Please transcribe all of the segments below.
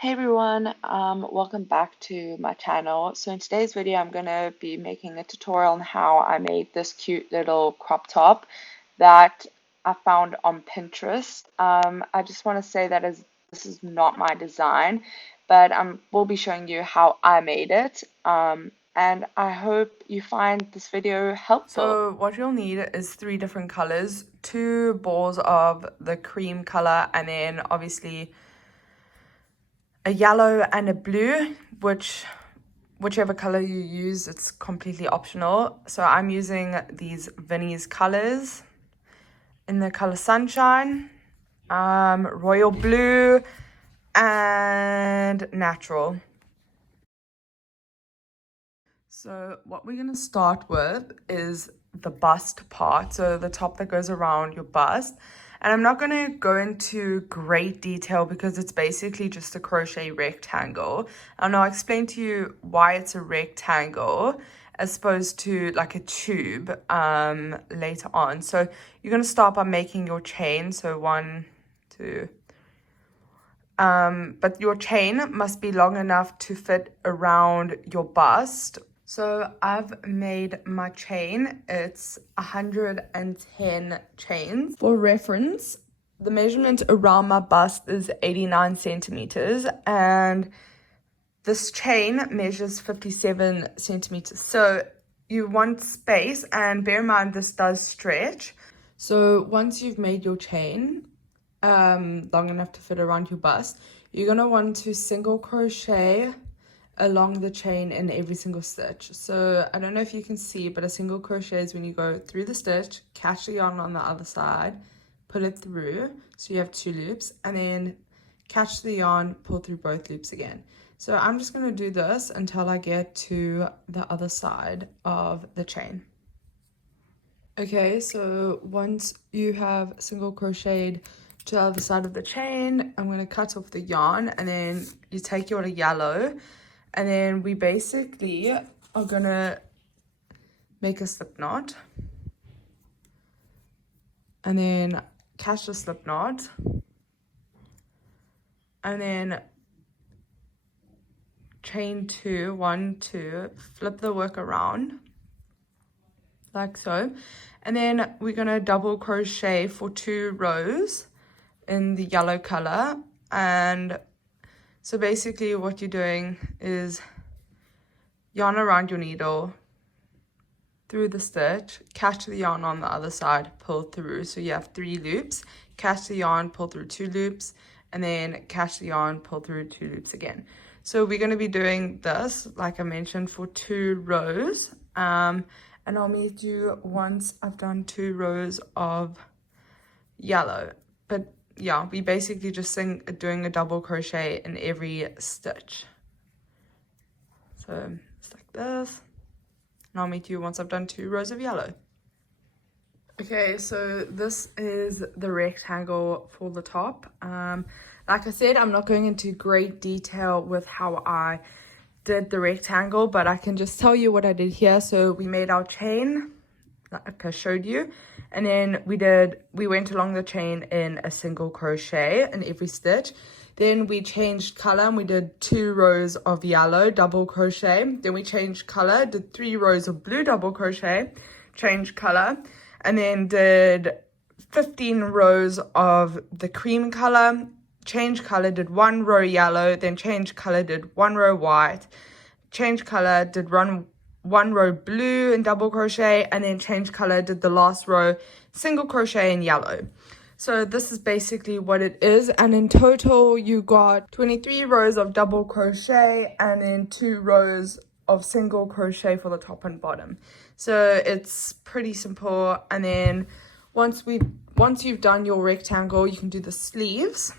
Hey everyone, welcome back to my channel. So in today's video, I'm going to be making a tutorial on how I made this cute little crop top that I found on Pinterest. I just want to say that this is not my design, but we'll be showing you how I made it. And I hope you find this video helpful. So what you'll need is 3 different colors, 2 balls of the cream color, and then obviously a yellow and a blue, whichever color you use, it's completely optional. So I'm using these Vinnie's colors in the color Sunshine, Royal Blue, and Natural. So what we're going to start with is the bust part, so the top that goes around your bust. And I'm not going to go into great detail because it's basically just a crochet rectangle. And I'll explain to you why it's a rectangle as opposed to like a tube later on. So you're going to start by making your chain. So 1, 2, but your chain must be long enough to fit around your bust. So I've made my chain. It's 110 chains. For reference, the measurement around my bust is 89 centimeters and this chain measures 57 centimeters. So you want space, and bear in mind this does stretch. So once you've made your chain long enough to fit around your bust, you're going to want to single crochet along the chain in every single stitch. So I don't know if you can see, but a single crochet is when you go through the stitch, catch the yarn on the other side, pull it through, so you have 2 loops, and then catch the yarn, pull through both loops again. So I'm just going to do this until I get to the other side of the chain. Okay, so once you have single crocheted to the other side of the chain, I'm going to cut off the yarn, and then you take your yellow, and then we basically are going to make a slip knot, and then catch the slip knot, and then chain 2, 1, 2, flip the work around like so, and then we're going to double crochet for 2 rows in the yellow color. And so basically what you're doing is yarn around your needle through the stitch, catch the yarn on the other side, pull through. So you have 3 loops, catch the yarn, pull through 2 loops, and then catch the yarn, pull through 2 loops again. So we're going to be doing this, like I mentioned, for 2 rows. And I'll meet you once I've done 2 rows of yellow. But yeah, we basically just doing a double crochet in every stitch. So it's like this. And I'll meet you once I've done 2 rows of yellow. Okay, so this is the rectangle for the top. Like I said, I'm not going into great detail with how I did the rectangle, but I can just tell you what I did here. So we made our chain, like I showed you, and then we went along the chain in a single crochet in every stitch. Then we changed color and we did 2 rows of yellow double crochet. Then we changed color, did 3 rows of blue double crochet, changed color, and then did 15 rows of the cream color, changed color, did 1 row yellow, then changed color, did 1 row white, changed color, did 1 row blue and double crochet, and then changed color, did the last row single crochet in yellow. So this is basically what it is, and in total you got 23 rows of double crochet and then 2 rows of single crochet for the top and bottom. So it's pretty simple. And then once you've done your rectangle, you can do the sleeves.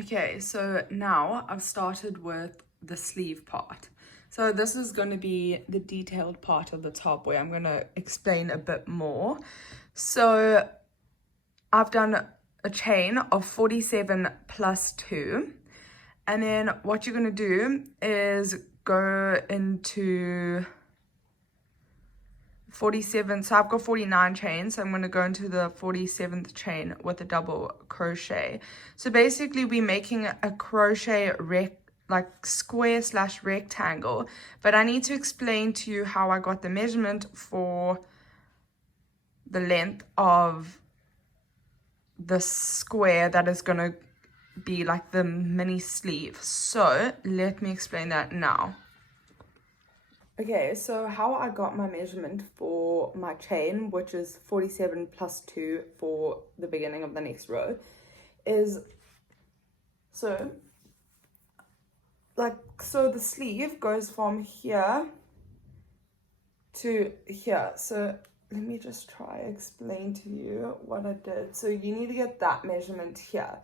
Okay, so now I've started with the sleeve part. So this is going to be the detailed part of the top where I'm going to explain a bit more. So I've done a chain of 47 plus 2. And then what you're going to do is go into 47, so I've got 49 chains, so I'm going to go into the 47th chain with a double crochet. So basically we're making a crochet like square / rectangle, but I need to explain to you how I got the measurement for the length of the square that is going to be like the mini sleeve. So let me explain that now. Okay, so how I got my measurement for my chain, which is 47 plus 2 for the beginning of the next row, is so the sleeve goes from here to here. So let me just try explain to you what I did. So you need to get that measurement here.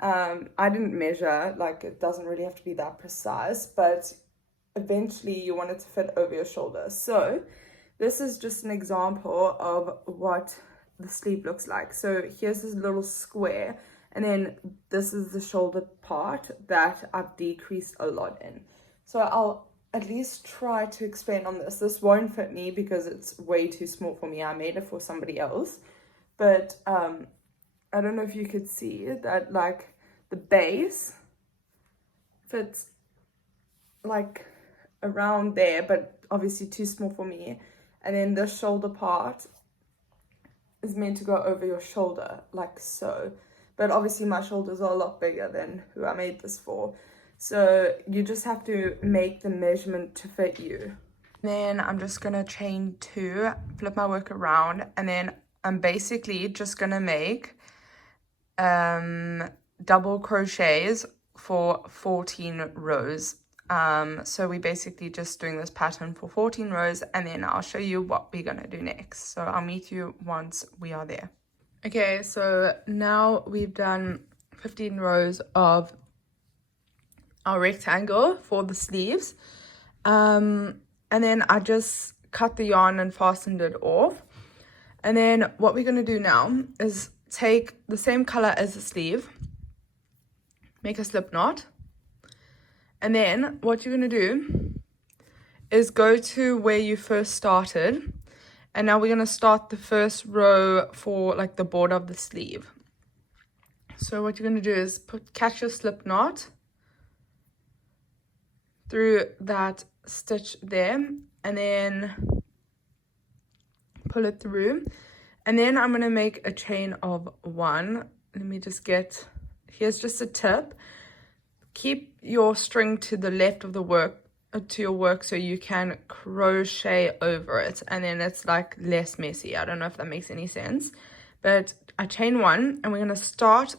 I didn't measure, like it doesn't really have to be that precise, but eventually you want it to fit over your shoulder. So this is just an example of what the sleeve looks like. So here's this little square, and then this is the shoulder part that I've decreased a lot in. So I'll at least try to explain on this. This won't fit me because it's way too small for me. I made it for somebody else, but I don't know if you could see that, like the base fits like around there, but obviously too small for me. And then the shoulder part is meant to go over your shoulder like so, but obviously my shoulders are a lot bigger than who I made this for, so you just have to make the measurement to fit you. Then I'm just gonna chain 2, flip my work around, and then I'm basically just gonna make double crochets for 14 rows. So we're basically just doing this pattern for 14 rows, and then I'll show you what we're gonna do next. So I'll meet you once we are there. Okay, so now we've done 15 rows of our rectangle for the sleeves, and then I just cut the yarn and fastened it off. And then what we're gonna do now is take the same color as the sleeve, make a slip knot, and then what you're going to do is go to where you first started, and now we're going to start the first row for like the border of the sleeve. So what you're going to do is catch your slip knot through that stitch there, and then pull it through. And then I'm going to make a chain of 1. Let me just get, here's just a tip. Keep your string to the left of the work, to your work, so you can crochet over it, and then it's like less messy. I don't know if that makes any sense, but I chain 1, and we're going to start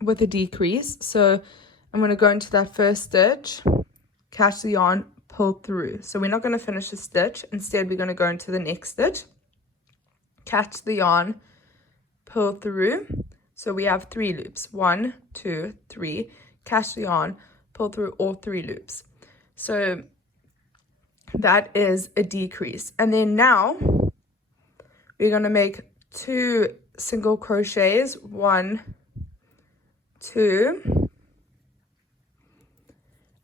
with a decrease. So I'm going to go into that first stitch, catch the yarn, pull through. So we're not going to finish the stitch. Instead, we're going to go into the next stitch, catch the yarn, pull through. So we have 3 loops, 1, 2, 3, catch the yarn, pull through all 3 loops. So that is a decrease. And then now we're going to make 2 single crochets, 1, 2,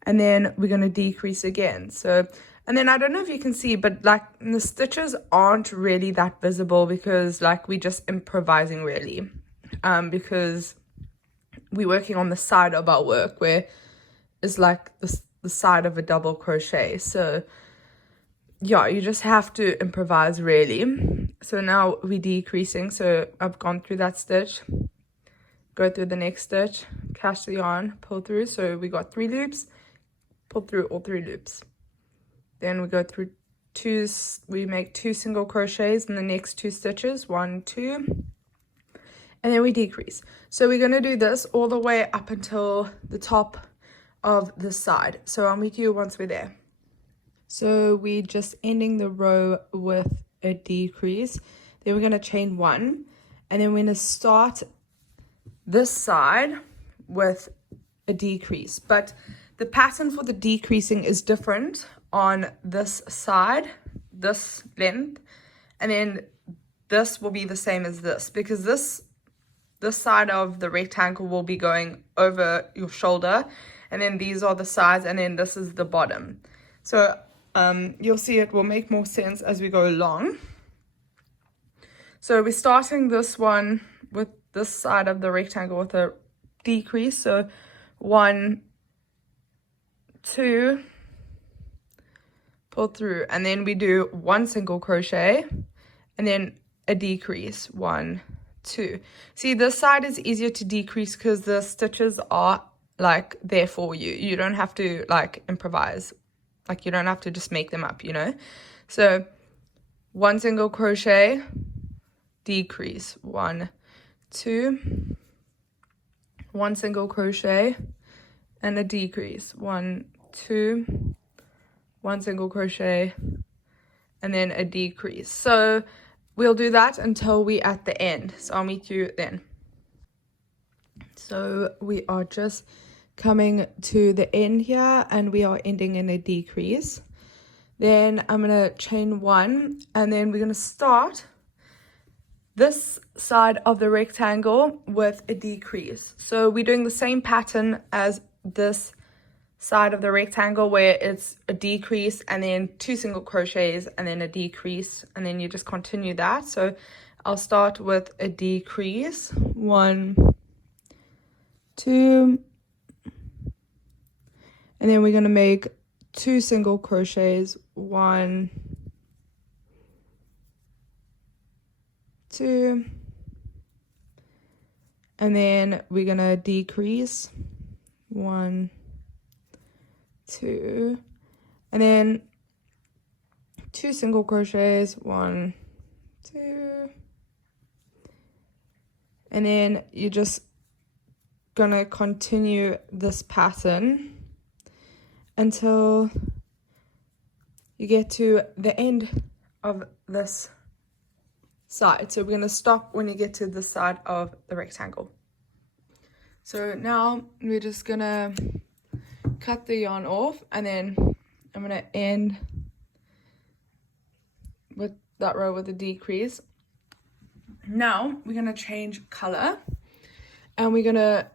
and then we're going to decrease again. So, and then I don't know if you can see, but like the stitches aren't really that visible because like we're just improvising really, because we're working on the side of our work where it's like the side of a double crochet. So yeah, you just have to improvise really. So now we're decreasing. So I've gone through that stitch, go through the next stitch, catch the yarn, pull through. So we got 3 loops, pull through all 3 loops. Then we go through we make 2 single crochets in the next 2 stitches, 1, 2, and then we decrease. So we're going to do this all the way up until the top of the side. So I'll meet you once we're there. So we're just ending the row with a decrease. Then we're going to chain 1, and then we're going to start this side with a decrease. But the pattern for the decreasing is different on this side, this length, and then this will be the same as this, because this side of the rectangle will be going over your shoulder, and then these are the sides, and then this is the bottom. So you'll see it will make more sense as we go along. So we're starting this one with this side of the rectangle with a decrease. So 1, 2, pull through, and then we do 1 single crochet and then a decrease, 1, 2. See, this side is easier to decrease because the stitches are like there for you. You don't have to like improvise, like you don't have to just make them up, you know. So 1 single crochet, decrease, 1, 2, 1 single crochet and a decrease, 1, 2, 1 single crochet and then a decrease. So we'll do that until we at the end. So I'll meet you then. So we are just coming to the end here and we are ending in a decrease. Then I'm going to chain 1 and then we're going to start this side of the rectangle with a decrease. So we're doing the same pattern as this side of the rectangle where it's a decrease and then 2 single crochets and then a decrease, and then you just continue that. So I'll start with a decrease, 1, 2, and then we're going to make 2 single crochets, 1, 2, and then we're going to decrease, 1, 2, and then 2 single crochets, 1, 2, and then you're just gonna continue this pattern until you get to the end of this side. So we're gonna stop when you get to the side of the rectangle. So now we're just gonna cut the yarn off, and then I'm gonna end with that row with a decrease. Now we're gonna change color and we're gonna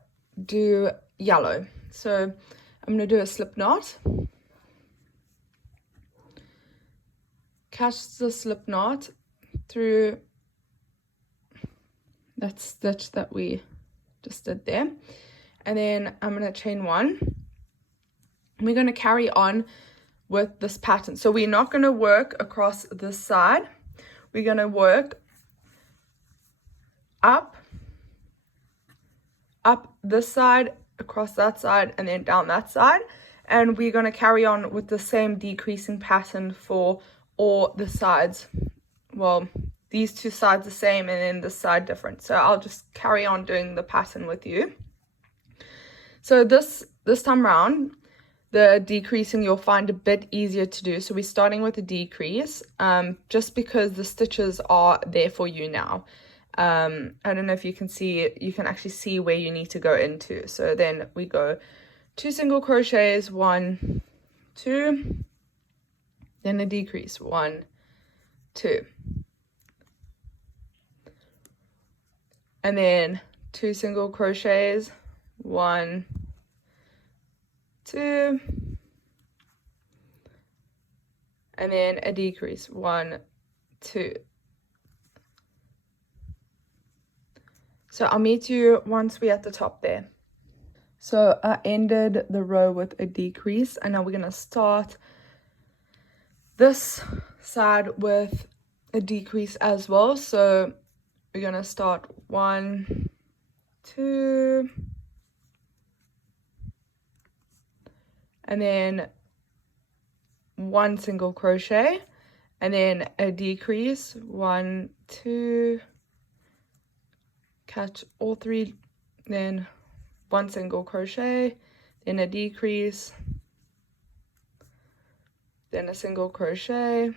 do yellow. So I'm gonna do a slip knot, catch the slip knot through that stitch that we just did there, and then I'm gonna chain 1. We're going to carry on with this pattern. So we're not going to work across this side. We're going to work up this side, across that side, and then down that side. And we're going to carry on with the same decreasing pattern for all the sides. Well, these 2 sides the same and then this side different. So I'll just carry on doing the pattern with you. So this time around, the decreasing you'll find a bit easier to do. So we're starting with a decrease, just because the stitches are there for you now. I don't know if you can see, you can actually see where you need to go into. So then we go 2 single crochets, 1, 2, then a decrease, 1, 2, and then 2 single crochets, 1, 2, and then a decrease, 1, 2. So I'll meet you once we're at the top there. So I ended the row with a decrease, and now we're going to start this side with a decrease as well. So we're going to start 1, 2, and then 1 single crochet, and then a decrease, 1, 2, catch all 3, then 1 single crochet, then a decrease, then a single crochet,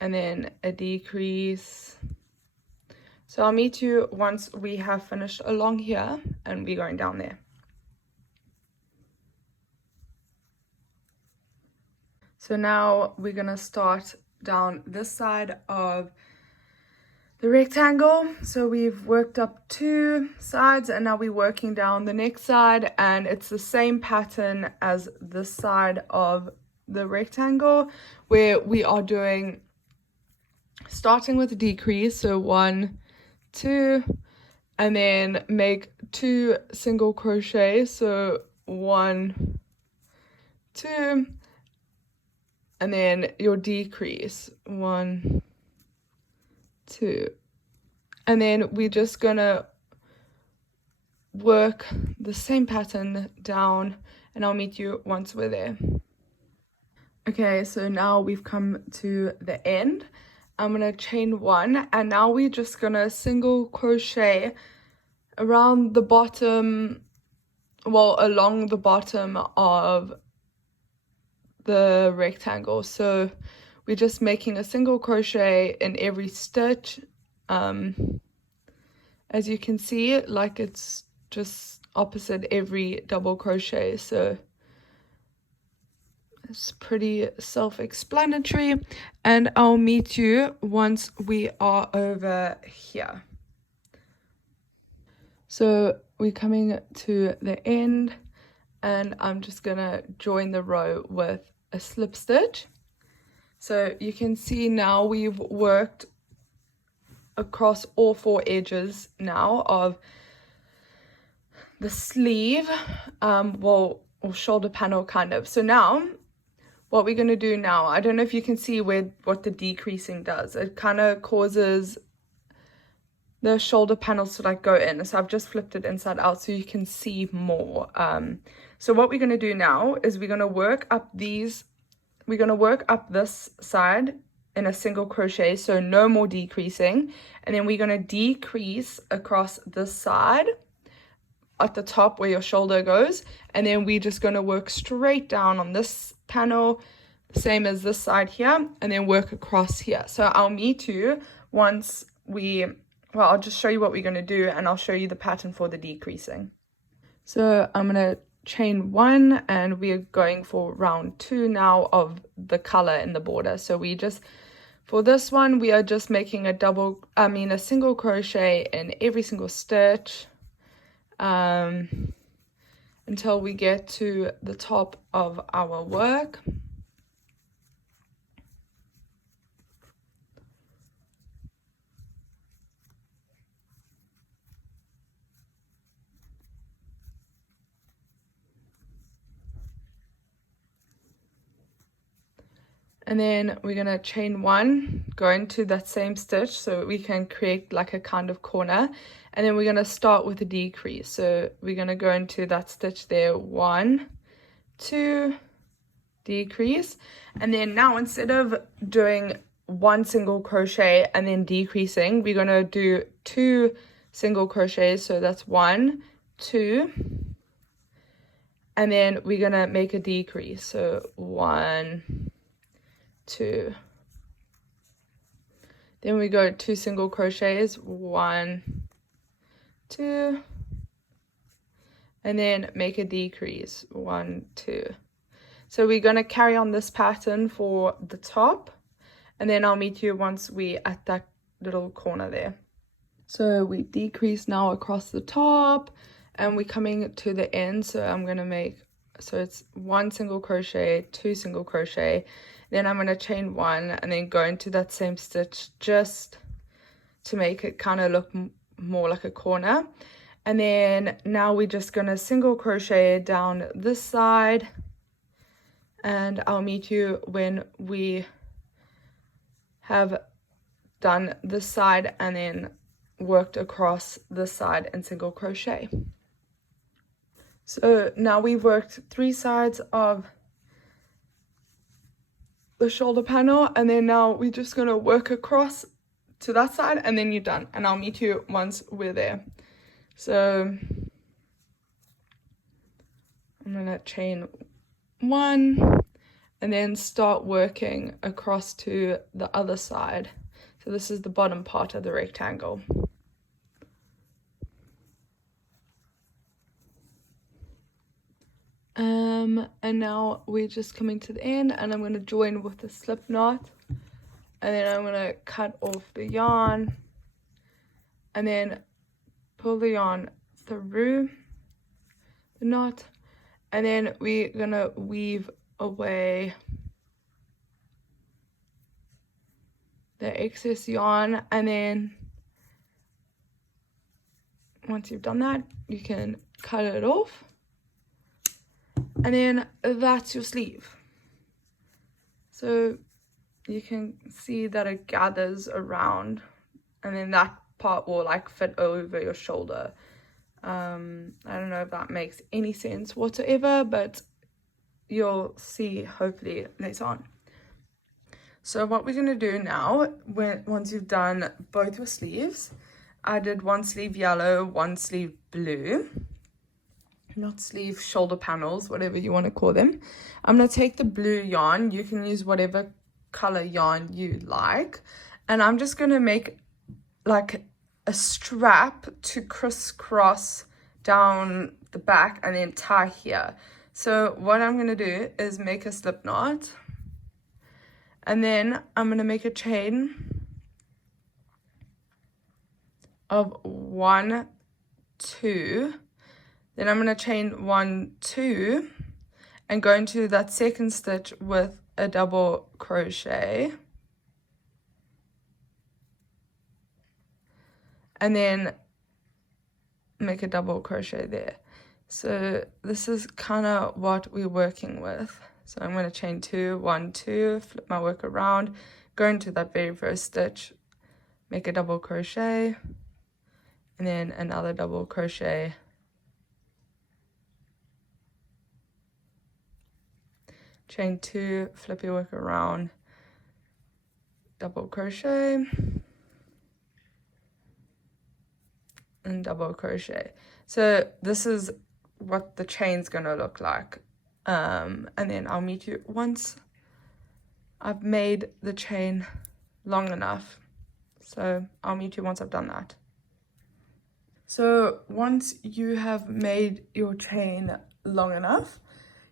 and then a decrease. So I'll meet you once we have finished along here and we're going down there. So now we're going to start down this side of the rectangle. So we've worked up 2 sides and now we're working down the next side, and it's the same pattern as this side of the rectangle where we are doing starting with a decrease, so 1, 2, and then make 2 single crochets, so 1, 2, and then your decrease, 1, 2, and then we're just gonna work the same pattern down, and I'll meet you once we're there. Okay, so now we've come to the end. I'm gonna chain 1, and now we're just gonna single crochet around the bottom, well, along the bottom of the rectangle. So we're just making a single crochet in every stitch. As you can see, like it's just opposite every double crochet, so it's pretty self-explanatory, and I'll meet you once we are over here. So we're coming to the end, and I'm just gonna join the row with a slip stitch. So you can see now we've worked across all 4 edges now of the sleeve, or shoulder panel kind of. So now what we're going to do now, I don't know if you can see what the decreasing does. It kind of causes the shoulder panels to like go in. So I've just flipped it inside out so you can see more. So what we're going to do now is we're going to work up this side in a single crochet, so no more decreasing, and then we're going to decrease across this side at the top where your shoulder goes, and then we're just going to work straight down on this panel, same as this side here, and then work across here. So I'll meet you once I'll just show you what we're going to do, and I'll show you the pattern for the decreasing. So I'm going to chain 1, and we're going for round 2 now of the color in the border. So for this one, we are just making a single crochet in every single stitch, until we get to the top of our work. And then we're going to chain 1, go into that same stitch so we can create like a kind of corner. And then we're going to start with a decrease. So we're going to go into that stitch there, 1, 2, decrease. And then now instead of doing 1 single crochet and then decreasing, we're going to do 2 single crochets. So that's 1, 2, and then we're going to make a decrease. So 1, 2, then we go 2 single crochets, 1, 2, and then make a decrease, 1, 2. So we're going to carry on this pattern for the top, and then I'll meet you once we're at that little corner there. So we decrease now across the top, and we're coming to the end. So I'm going to it's 1 single crochet, 2 single crochet, then I'm going to chain 1 and then go into that same stitch just to make it kind of look more like a corner. And then now we're just going to single crochet down this side, and I'll meet you when we have done this side and then worked across this side and single crochet. So now we've worked 3 sides of the shoulder panel, and then now we're just going to work across to that side, and then you're done, and I'll meet you once we're there. So I'm going to chain 1 and then start working across to the other side. So this is the bottom part of the rectangle. And now we're just coming to the end, and I'm going to join with a slip knot, and then I'm going to cut off the yarn and then pull the yarn through the knot, and then we're going to weave away the excess yarn, and then once you've done that, you can cut it off, and then that's your sleeve. So you can see that it gathers around, and then that part will like fit over your shoulder. I don't know if that makes any sense whatsoever, but you'll see hopefully later on. So what we're going to do now, once you've done both your sleeves, I did one sleeve yellow, one sleeve blue, not sleeve, shoulder panels, whatever you want to call them. I'm going to take the blue yarn. You can use whatever color yarn you like, and I'm just going to make like a strap to crisscross down the back and then tie here. So what I'm going to do is make a slip knot, and then I'm going to make a chain of 1, 2, then I'm going to chain 1, 2 and go into that second stitch with a double crochet, and then make a double crochet there. So this is kind of what we're working with. So I'm going to chain 2, 1, 2, flip my work around, go into that very first stitch, make a double crochet, and then another double crochet, chain 2, flip your work around, double crochet, and double crochet. So this is what the chain's gonna look like, and then I'll meet you once I've made the chain long enough. So I'll meet you once I've done that. So once you have made your chain long enough,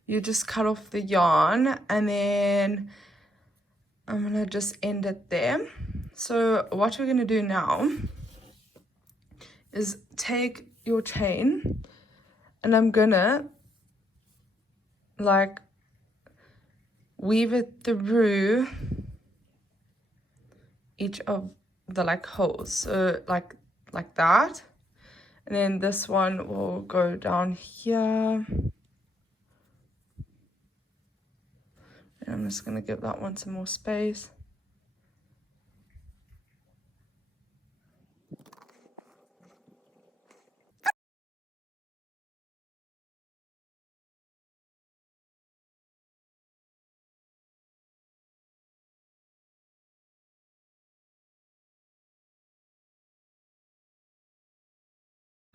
you just cut off the yarn, and then I'm gonna just end it there. So what we're gonna do now is take your chain, and I'm gonna like weave it through each of the like holes, so like that, and then this one will go down here. And I'm just going to give that one some more space.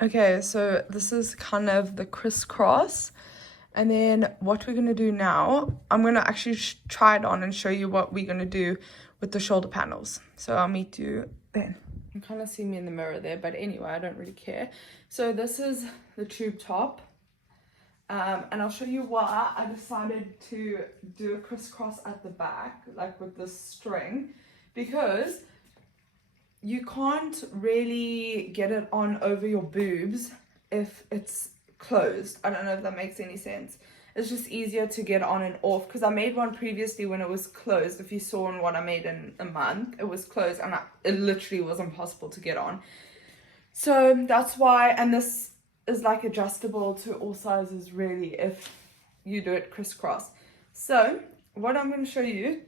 Okay, so this is kind of the crisscross. And then what we're going to do now, I'm going to actually try it on and show you what we're going to do with the shoulder panels. So I'll meet you then. You can kind of see me in the mirror there, but anyway, I don't really care. So this is the tube top. And I'll show you why I decided to do a crisscross at the back, like with this string, because you can't really get it on over your boobs if it's closed. I don't know if that makes any sense. It's just easier to get on and off, because I made one previously when it was closed. If you saw in what I made in a month, it was closed, and it literally was impossible to get on. So that's why, and this is like adjustable to all sizes really if you do it crisscross. So what I'm going to show you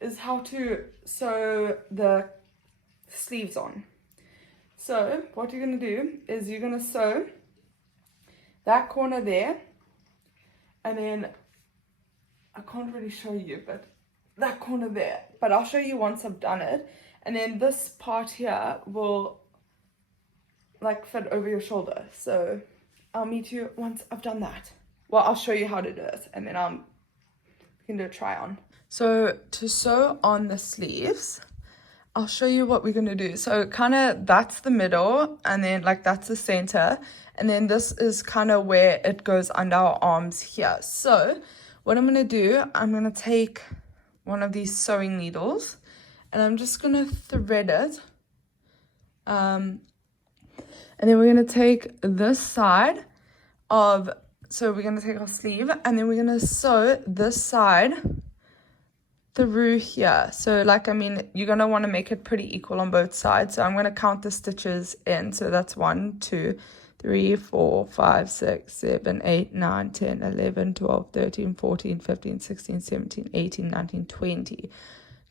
is how to sew the sleeves on. So what you're going to do is you're going to sew that corner there, and then I can't really show you, but that corner there, but I'll show you once I've done it. And then this part here will like fit over your shoulder. So I'll meet you once I've done that. Well, I'll show you how to do it, and then we can do a try on. So to sew on the sleeves, I'll show you what we're going to do. So kind of that's the middle, and then like that's the center, and then this is kind of where it goes under our arms here. So what I'm going to do, I'm going to take one of these sewing needles, and I'm just going to thread it. And then we're going to take this side of, so we're going to take our sleeve, and then we're going to sew this side through here. So like, I mean, you're going to want to make it pretty equal on both sides. So I'm going to count the stitches in. So that's 1, 2, 3, 4, 5, 6, 7, 8, 9, 10, 11, 12, 13, 14, 15, 16, 17, 18, 19, 20.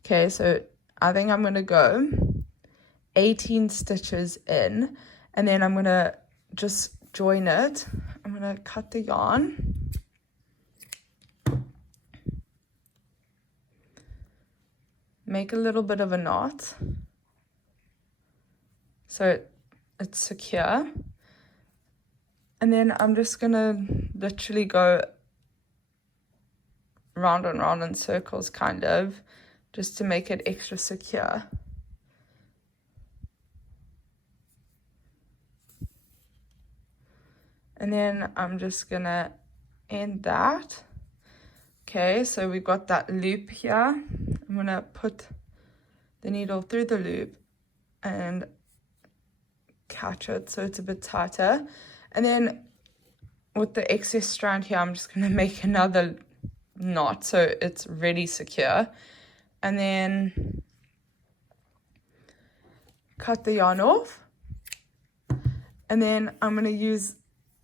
Okay, so I think I'm going to go 18 stitches in, and then I'm going to just join it. I'm going to cut the yarn. Make a little bit of a knot so it's secure. And then I'm just going to literally go round and round in circles, kind of, just to make it extra secure. And then I'm just going to end that. Okay, so we've got that loop here. I'm going to put the needle through the loop and catch it so it's a bit tighter. And then with the excess strand here, I'm just going to make another knot so it's really secure. And then cut the yarn off. And then I'm going to use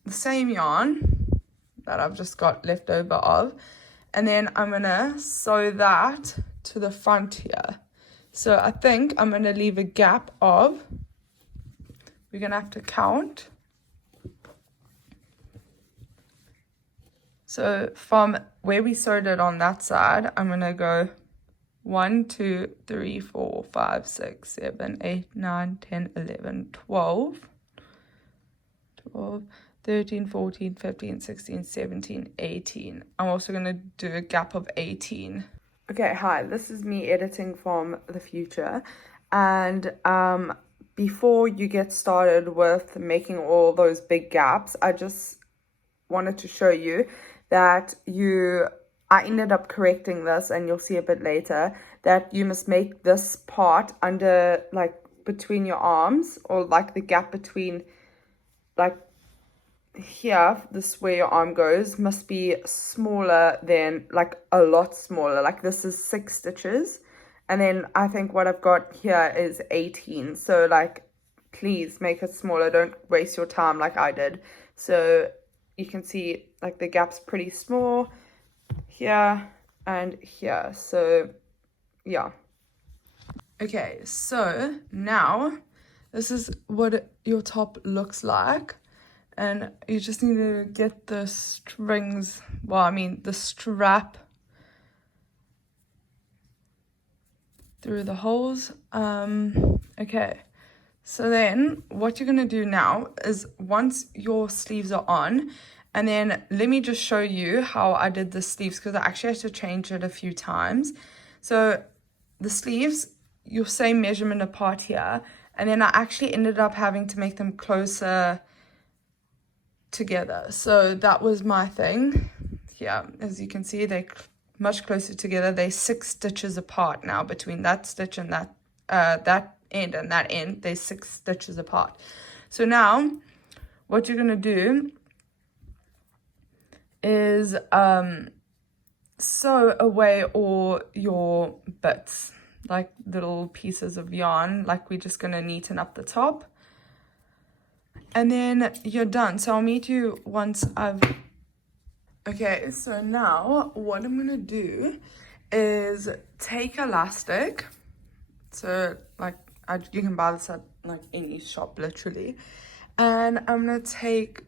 the same yarn that I've just got left over of. And then I'm going to sew that to the front here. So I think I'm going to leave a gap of, we're going to have to count. So from where we sewed it on that side, I'm going to go 1, 2, 3, 4, 5, 6, 7, 8, 9, 10, 11, 12, 13, 14, 15, 16, 17, 18. I'm also going to do a gap of 18. Okay, hi, this is me editing from the future. And before you get started with making all those big gaps, I just wanted to show you that I ended up correcting this, and you'll see a bit later, that you must make this part under, like, between your arms, or like the gap between, like, here, this where your arm goes, must be smaller than, like, a lot smaller. Like, this is 6 stitches, and then I think what I've got here is 18. So, like, please make it smaller. Don't waste your time like I did. So you can see, like, the gap's pretty small here and here. So yeah. Okay, so now this is what your top looks like, and you just need to get the strings, well, I mean the strap through the holes. Okay, so then what you're going to do now is, once your sleeves are on, and then let me just show you how I did the sleeves, because I actually had to change it a few times. So the sleeves, your same measurement apart here, and then I actually ended up having to make them closer together. So that was my thing. Yeah, as you can see, they're much closer together. They're 6 stitches apart now, between that stitch and that end and that end. They're 6 stitches apart. So now what you're going to do is sew away all your bits, like little pieces of yarn. Like, we're just going to neaten up the top, and then you're done. So I'll meet you once I've... Okay, so now what I'm going to do is take elastic. So, like, you can buy this at, like, any shop, literally. And I'm going to take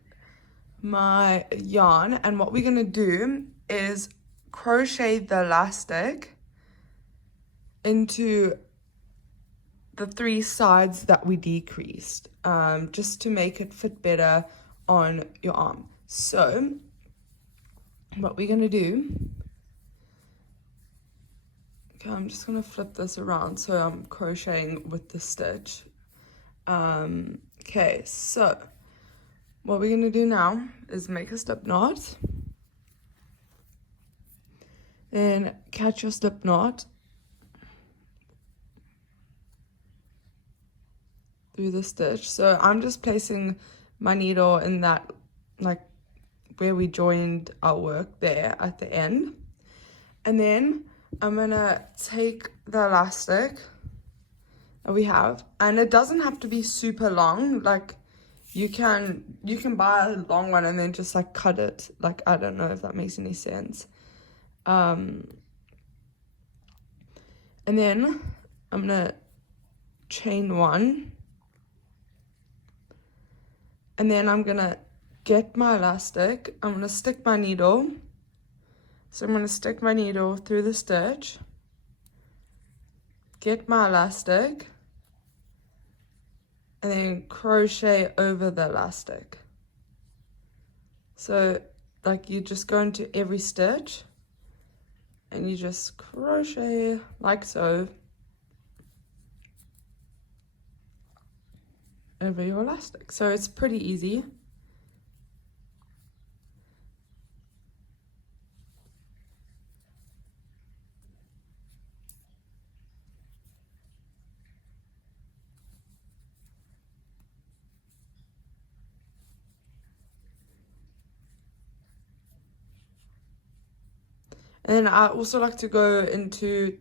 my yarn, and what we're going to do is crochet the elastic into the 3 sides that we decreased, just to make it fit better on your arm. So what we're going to do, okay, I'm just going to flip this around so I'm crocheting with the stitch. Okay, so what we're going to do now is make a slip knot, then catch your slip knot through the stitch. So I'm just placing my needle in that, like, where we joined our work there at the end, and then I'm gonna take the elastic that we have, and it doesn't have to be super long. Like you can buy a long one and then just like cut it. Like, I don't know if that makes any sense. And then I'm gonna chain one, and then I'm gonna get my elastic. I'm gonna stick my needle. So I'm gonna stick my needle through the stitch, get my elastic, and then crochet over the elastic. So like you just go into every stitch and you just crochet like so over your elastic. So it's pretty easy. And then I also like to go into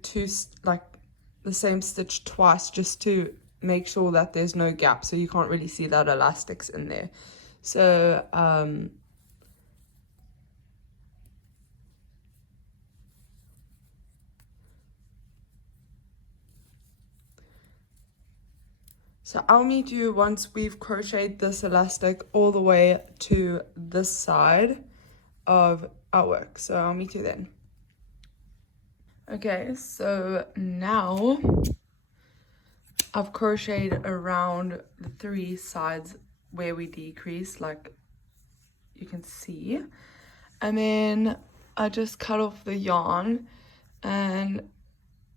the same stitch twice, just to make sure that there's no gap, so you can't really see that elastic's in there. So so I'll meet you once we've crocheted this elastic all the way to this side of our work. So I'll meet you then. Okay, so now I've crocheted around the 3 sides where we decrease, like you can see. And then I just cut off the yarn, and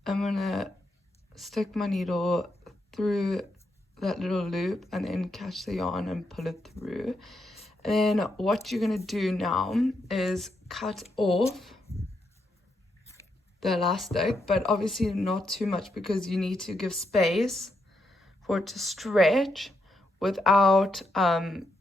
I'm gonna stick my needle through that little loop and then catch the yarn and pull it through. And then what you're gonna do now is cut off the elastic, but obviously not too much, because you need to give space for it to stretch without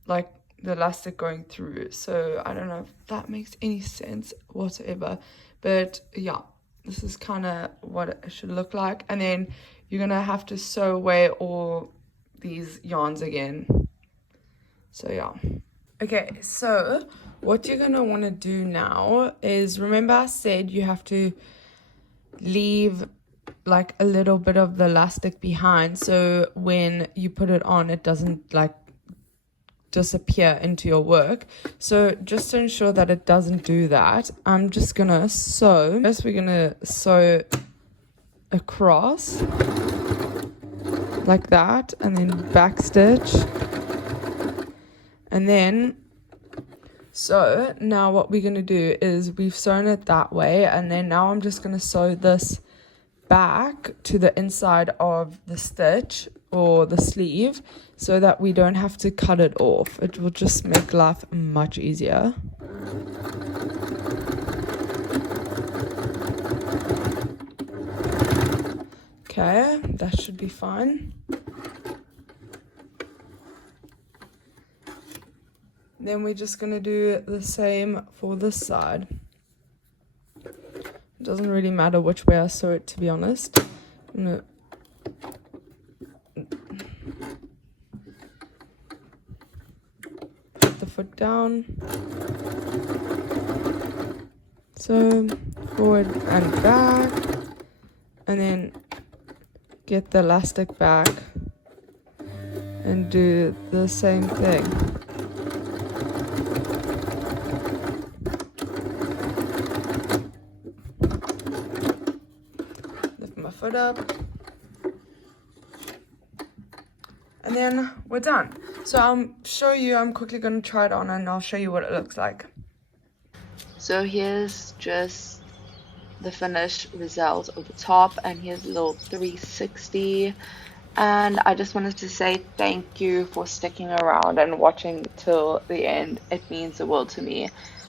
like the elastic going through. So I don't know if that makes any sense whatsoever, but yeah, this is kind of what it should look like. And then you're gonna have to sew away all these yarns again. So yeah. Okay, so what you're gonna want to do now is, remember I said you have to leave like a little bit of the elastic behind, so when you put it on, it doesn't like disappear into your work. So just to ensure that it doesn't do that, I'm just gonna sew. First we're gonna sew across like that, and then back stitch, and then so now what we're gonna do is, we've sewn it that way, and then now I'm just gonna sew this back to the inside of the stitch or the sleeve, so that we don't have to cut it off. It will just make life much easier. Okay, that should be fine. Then we're just gonna do the same for this side. It doesn't really matter which way I sew it, to be honest. I'm gonna put the foot down. So forward and back, and then get the elastic back and do the same thing. Lift my foot up, and then we're done. So I'm quickly going to try it on, and I'll show you what it looks like. So here's just the finished result of the top, and here's a little 360. And I just wanted to say thank you for sticking around and watching till the end. It means the world to me.